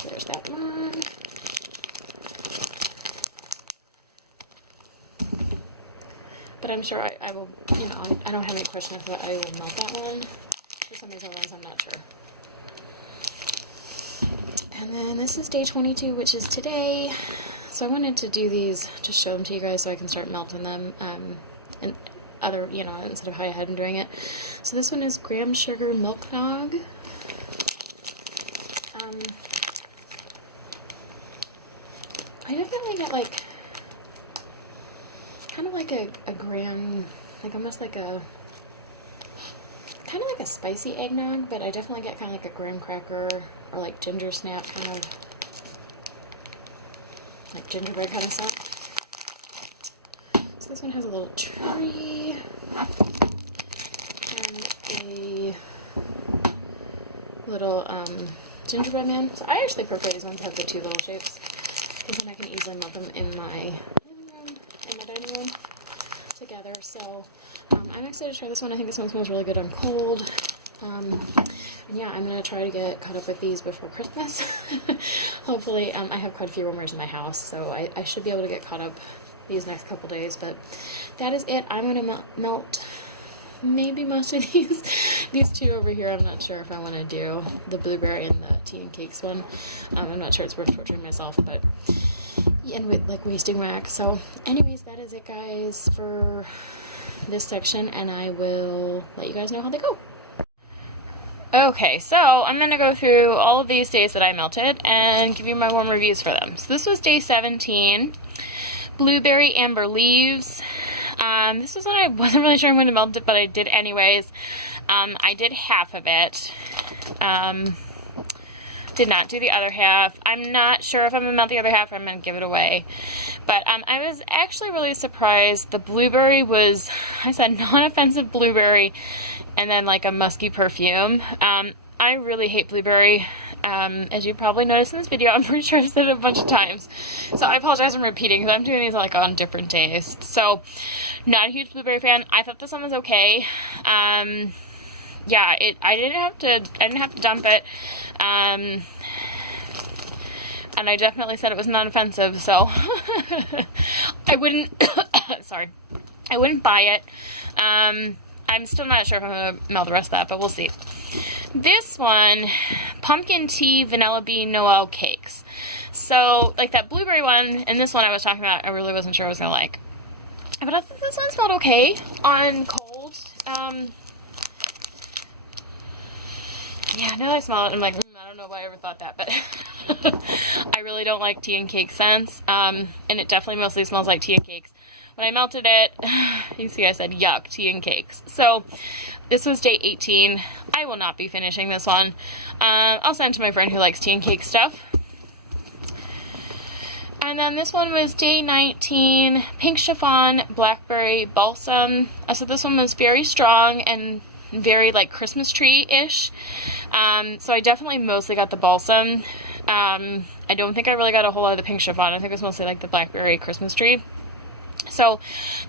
So there's that one. But I'm sure I will, you know, I don't have any questions that I will melt that one. For some reason, I'm not sure. And then this is day 22, which is today. So I wanted to do these, just show them to you guys so I can start melting them, and other, you know, instead of how I had been doing it. So this one is graham sugar milk nog. I definitely get like, kind of like a graham, like almost like a, kind of like a spicy eggnog, but I definitely get kind of like a graham cracker or like ginger snap kind of, like gingerbread kind of stuff. So this one has a little tree and a little gingerbread man. So I actually prefer these ones to have the two little shapes, because then I can easily melt them in my living room, in my dining room together. So I'm excited to try this one. I think this one smells really good on cold. And yeah, I'm going to try to get caught up with these before Christmas. Hopefully, I have quite a few warmers in my house, so I should be able to get caught up these next couple days. But that is it. I'm going to melt maybe most of these. These two over here, I'm not sure if I want to do the blueberry and the tea and cakes one. I'm not sure it's worth torturing myself, but and with like wasting wax. So anyways, that is it, guys, for this section, and I will let you guys know how they go. Okay, so I'm going to go through all of these days that I melted and give you my warm reviews for them. So this was day 17, blueberry amber leaves. This was one I wasn't really sure I'm going to melt it, but I did anyways. I did half of it. Did not do the other half. I'm not sure if I'm going to melt the other half or I'm going to give it away. But I was actually really surprised. The blueberry was, I said, non-offensive blueberry and then like a musky perfume. I really hate blueberry. As you probably noticed in this video, I'm pretty sure I've said it a bunch of times. So I apologize for repeating because I'm doing these like on different days. So not a huge blueberry fan. I thought this one was okay. Yeah, I didn't have to dump it. And I definitely said it was non-offensive, so I wouldn't sorry. I wouldn't buy it. I'm still not sure if I'm going to melt the rest of that, but we'll see. This one, pumpkin tea vanilla bean Noel cakes. So, like that blueberry one, and this one I was talking about, I really wasn't sure I was going to like. But I think this one smelled okay on cold. Yeah, now that I smell it, I'm like, I don't don't know why I ever thought that, but I really don't like tea and cake scents, and it definitely mostly smells like tea and cakes. When I melted it, you see I said yuck, tea and cakes. So this was day 18. I will not be finishing this one. I'll send to my friend who likes tea and cake stuff. And then this one was day 19, Pink Chiffon Blackberry Balsam. So this one was very strong and very like Christmas tree-ish. So I definitely mostly got the balsam. I don't think I really got a whole lot of the Pink Chiffon. I think it was mostly like the Blackberry Christmas tree. So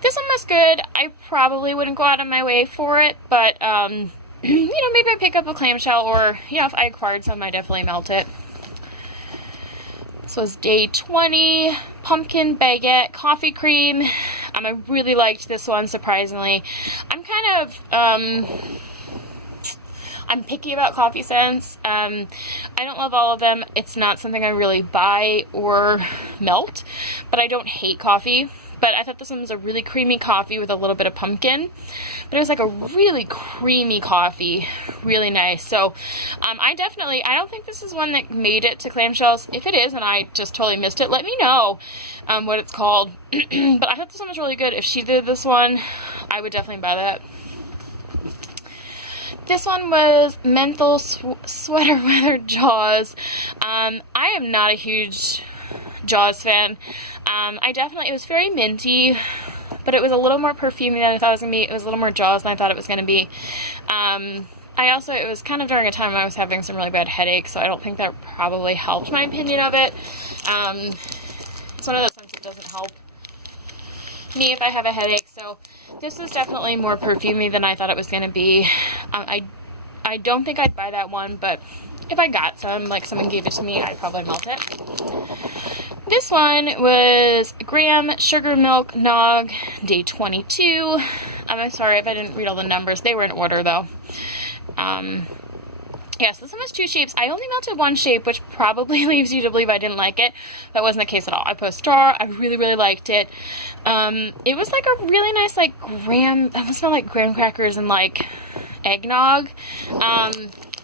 this one was good. I probably wouldn't go out of my way for it, but you know, maybe I pick up a clamshell, or you know, if I acquired some, I definitely melt it. This was day 20, Pumpkin Baguette Coffee Cream. I really liked this one, surprisingly. I'm kind of, I'm picky about coffee scents. I don't love all of them. It's not something I really buy or melt, but I don't hate coffee. But I thought this one was a really creamy coffee with a little bit of pumpkin. But it was like a really creamy coffee. Really nice. So I don't think this is one that made it to clamshells. If it is and I just totally missed it, let me know what it's called. But I thought this one was really good. If she did this one, I would definitely buy that. This one was Menthol Sweater Weather Jaws. I am not a huge Jaws fan. It was very minty, but it was a little more perfumey than I thought it was going to be. It was a little more Jaws than I thought it was going to be. It was kind of during a time when I was having some really bad headaches, so I don't think that probably helped my opinion of it. It's one of those things that doesn't help me if I have a headache, so this was definitely more perfumey than I thought it was going to be. I don't think I'd buy that one, but if I got some, like someone gave it to me, I'd probably melt it. This one was Graham Sugar Milk Nog, day 22. I'm sorry if I didn't read all the numbers. They were in order, though. Yes, this one was 2 shapes. I only melted 1 shape, which probably leaves you to believe I didn't like it. That wasn't the case at all. I put a star. I really, really liked it. It was like a really nice, like, it almost smelled like graham crackers and, like, eggnog.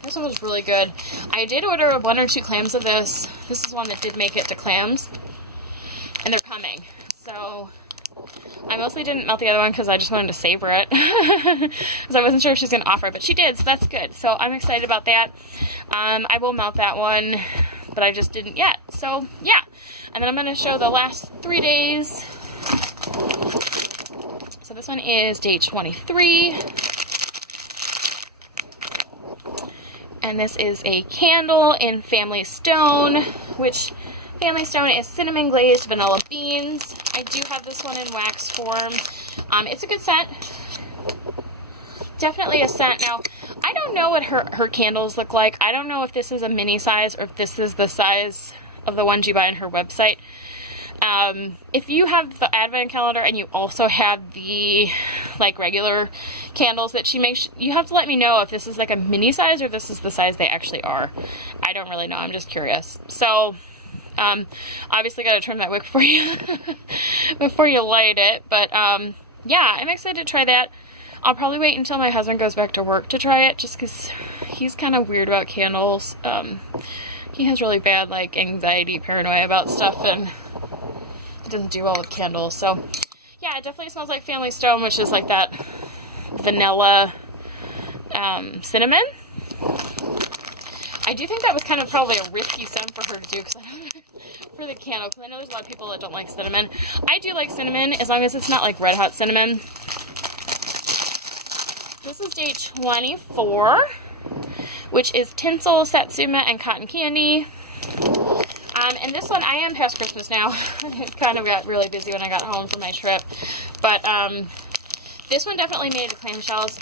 This one was really good. I did order 1 or 2 clams of this. This is one that did make it to clams. And they're coming. So I mostly didn't melt the other one because I just wanted to savor it. Because I wasn't sure if she was going to offer it. But she did, so that's good. So I'm excited about that. I will melt that one, but I just didn't yet. So yeah. And then I'm going to show the last 3 days. So this one is day 23. And this is a candle in Family Stone, which Family Stone is cinnamon glazed vanilla beans. I do have this one in wax form. It's a good scent. Definitely a scent. Now, I don't know what her candles look like. I don't know if this is a mini size or if this is the size of the ones you buy on her website. If you have the advent calendar and you also have the like regular candles that she makes, you have to let me know if this is like a mini size or if this is the size they actually are. I don't really know. I'm just curious. So, obviously got to trim that wick before you before you light it. But yeah, I'm excited to try that. I'll probably wait until my husband goes back to work to try it, just because he's kind of weird about candles. He has really bad like anxiety, paranoia about stuff, and doesn't do well with candles. So yeah, it definitely smells like Family Stone, which is like that vanilla cinnamon. I do think that was kind of probably a risky scent for her to do for the candle, because I know there's a lot of people that don't like cinnamon. I do like cinnamon as long as it's not like red hot cinnamon. This is day 24, which is Tinsel, Satsuma, and Cotton Candy. And this one, I am past Christmas now. It kind of got really busy when I got home from my trip. But this one definitely made it to clamshells.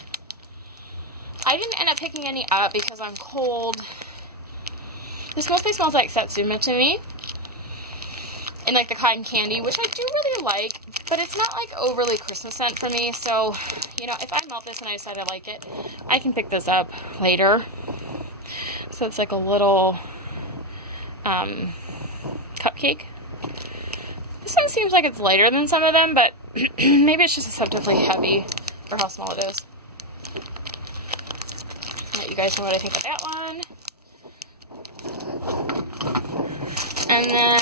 I didn't end up picking any up because I'm cold. This mostly smells like Satsuma to me. And like the cotton candy, which I do really like. But it's not like overly Christmas scent for me. So, you know, if I melt this and I decide I like it, I can pick this up later. So it's like a little cupcake. This one seems like it's lighter than some of them, but maybe it's just deceptively heavy for how small it is. Let you guys know what I think of that one. And then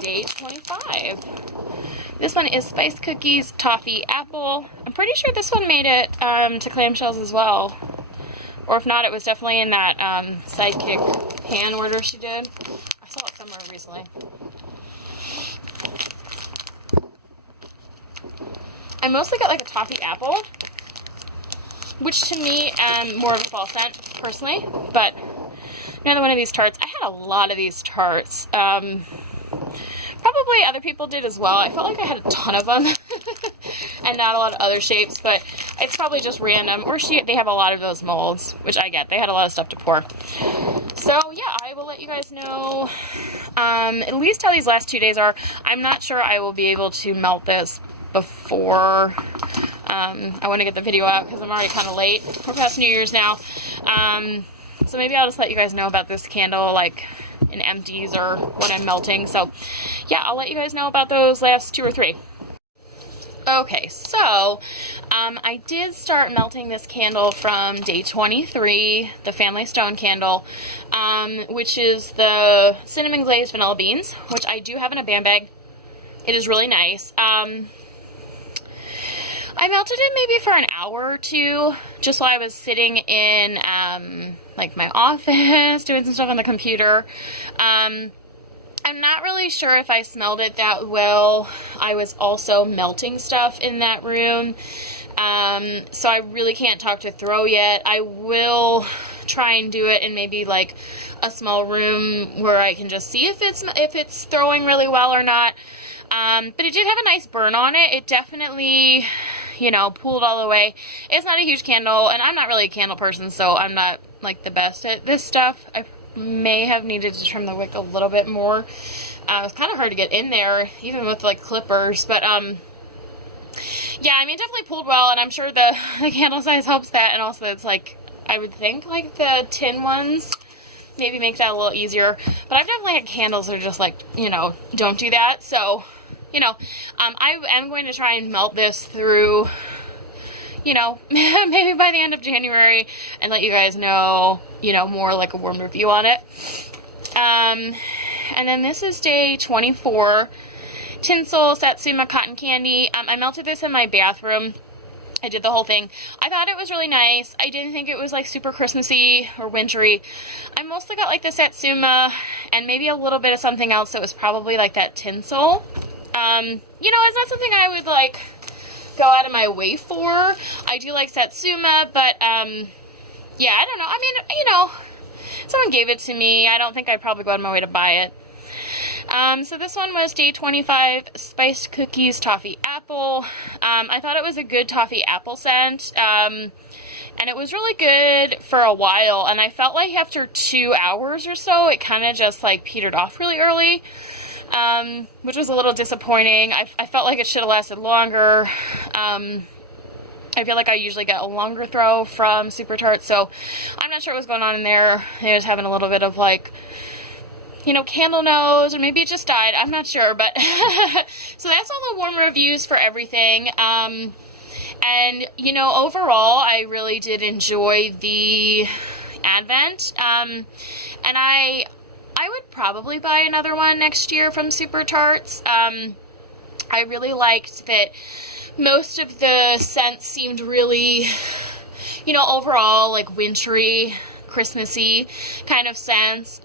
day 25. This one is Spice Cookies Toffee Apple. I'm pretty sure this one made it to clamshells as well. Or if not, it was definitely in that Sidekick pan order she did. I saw it somewhere recently. I mostly got like a toffee apple, which to me more of a fall scent personally, but another one of these tarts. I had a lot of these tarts. Probably other people did as well. I felt like I had a ton of them and not a lot of other shapes, but it's probably just random. Or they have a lot of those molds, which I get. They had a lot of stuff to pour. So yeah, I will let you guys know at least how these last 2 days are. I'm not sure I will be able to melt this before I want to get the video out because I'm already kind of late. We're past New Year's now. So maybe I'll just let you guys know about this candle, like in empties or when I'm melting. So yeah, I'll let you guys know about those last 2 or 3. Okay, so I did start melting this candle from day 23, the Family Stone candle, which is the cinnamon glazed vanilla beans, which I do have in a band bag. It is really nice. I melted it maybe for an hour or 2, just while I was sitting in like my office, doing some stuff on the computer. I'm not really sure if I smelled it that well. I was also melting stuff in that room, so I really can't talk to throw yet. I will try and do it in maybe like a small room where I can just see if it's throwing really well or not. But it did have a nice burn on it. It definitely, you know, pulled all the way. It's not a huge candle, and I'm not really a candle person, so I'm not like the best at this stuff. I may have needed to trim the wick a little bit more. It's kind of hard to get in there, even with like clippers, but yeah, I mean, it definitely pulled well, and I'm sure the candle size helps that, and also it's like, I would think like the tin ones maybe make that a little easier, but I've definitely had candles that are just like, you know, don't do that. So, you know, I am going to try and melt this through, you know, maybe by the end of January, and let you guys know, you know, more like a warm review on it. And then this is day 24, Tinsel Satsuma Cotton Candy. I melted this in my bathroom. I did the whole thing. I thought it was really nice. I didn't think it was like super Christmassy or wintry. I mostly got like the Satsuma and maybe a little bit of something else that was probably like that tinsel. You know, it's not something I would like go out of my way for. I do like Satsuma, but yeah, I don't know. I mean, you know, someone gave it to me. I don't think I'd probably go out of my way to buy it. So this one was day 25, Spice Cookies Toffee Apple. I thought it was a good toffee apple scent, and it was really good for a while, and I felt like after 2 hours or so, it kind of just like petered off really early, which was a little disappointing. I felt like it should have lasted longer. I feel like I usually get a longer throw from Super Tarts, so I'm not sure what was going on in there. It was having a little bit of like, you know, candle nose, or maybe it just died. I'm not sure, but so that's all the warm reviews for everything. And you know, overall, I really did enjoy the Advent. And I would probably buy another one next year from Super Tarts. I really liked that most of the scents seemed really, you know, overall like wintry, Christmassy kind of scents.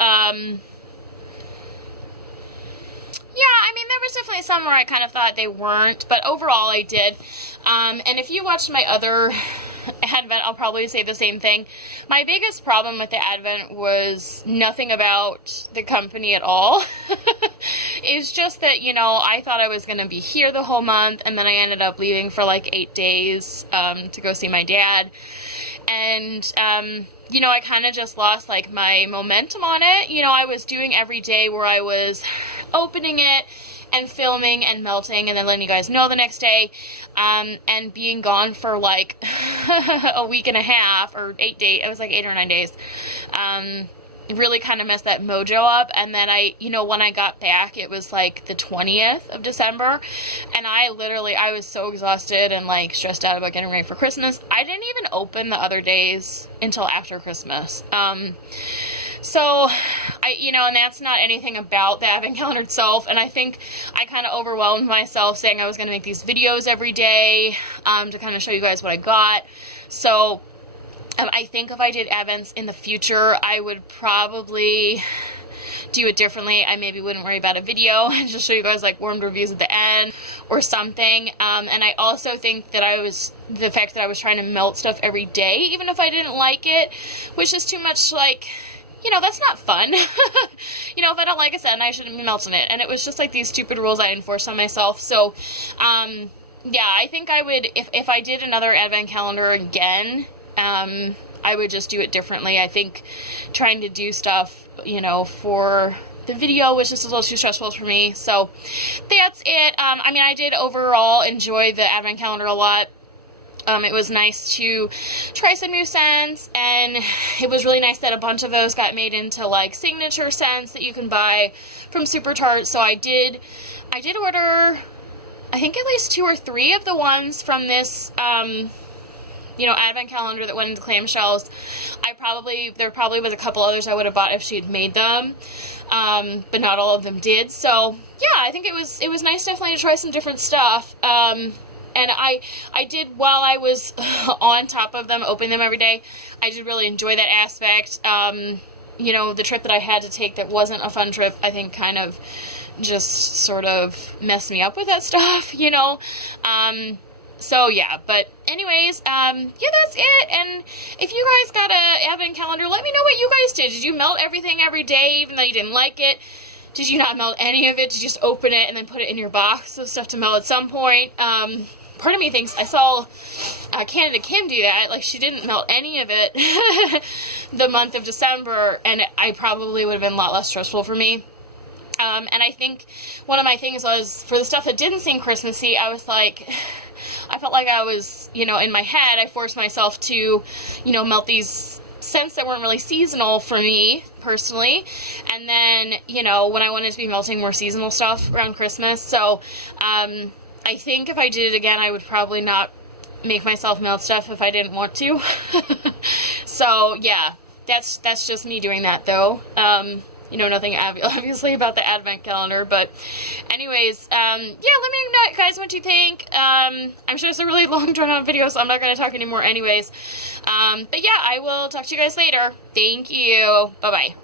Yeah, I mean, there was definitely some where I kind of thought they weren't, but overall I did. And if you watched my other Advent, I'll probably say the same thing. My biggest problem with the Advent was nothing about the company at all. It's just that, you know, I thought I was going to be here the whole month, and then I ended up leaving for like 8 days to go see my dad. And, you know, I kind of just lost like my momentum on it. You know, I was doing every day where I was opening it and filming and melting and then letting you guys know the next day, and being gone for like a week and a half or 8 days. It was like 8 or 9 days. really kind of messed that mojo up. And then when I got back, it was like the 20th of December, and I was so exhausted and like stressed out about getting ready for Christmas. I didn't even open the other days until after Christmas. So and that's not anything about the advent calendar itself, and I think I kind of overwhelmed myself saying I was going to make these videos every day, to kind of show you guys what I got. So I think if I did Advents in the future, I would probably do it differently. I maybe wouldn't worry about a video and just show you guys like warmed reviews at the end or something. And I also think that the fact that I was trying to melt stuff every day, even if I didn't like it, which is too much, like, that's not fun. If I don't like a scent, I shouldn't be melting it. And it was just like these stupid rules I enforced on myself. So, yeah, I think I would, if I did another advent calendar again, I would just do it differently. I think trying to do stuff, for the video was just a little too stressful for me. So that's it. I did overall enjoy the advent calendar a lot. It was nice to try some new scents, and it was really nice that a bunch of those got made into like signature scents that you can buy from Super Tarts. So I did order, I think, at least 2 or 3 of the ones from this advent calendar that went into clamshells. There probably was a couple others I would have bought if she had made them, but not all of them did. So yeah, I think it was nice definitely to try some different stuff. And I did, while I was on top of them, opening them every day, I did really enjoy that aspect. The trip that I had to take that wasn't a fun trip, I think kind of just sort of messed me up with that stuff, So yeah, but anyways, yeah, that's it. And if you guys got a advent calendar, let me know what you guys did. Did you melt everything every day even though you didn't like it? Did you not melt any of it? Did you just open it and then put it in your box of stuff to melt at some point? Part of me thinks I saw Canada Kim do that. Like, she didn't melt any of it the month of December, and I probably would have been a lot less stressful for me. And I think one of my things was, for the stuff that didn't seem Christmassy, I felt like I was, in my head, I forced myself to, melt these scents that weren't really seasonal for me, personally. And then, when I wanted to be melting more seasonal stuff around Christmas. So, I think if I did it again, I would probably not make myself melt stuff if I didn't want to. So, yeah, that's just me doing that, though. Nothing obviously about the advent calendar, but anyways, yeah, let me know, guys, what you think. I'm sure it's a really long drawn out video, so I'm not going to talk anymore anyways. But yeah, I will talk to you guys later. Thank you. Bye-bye.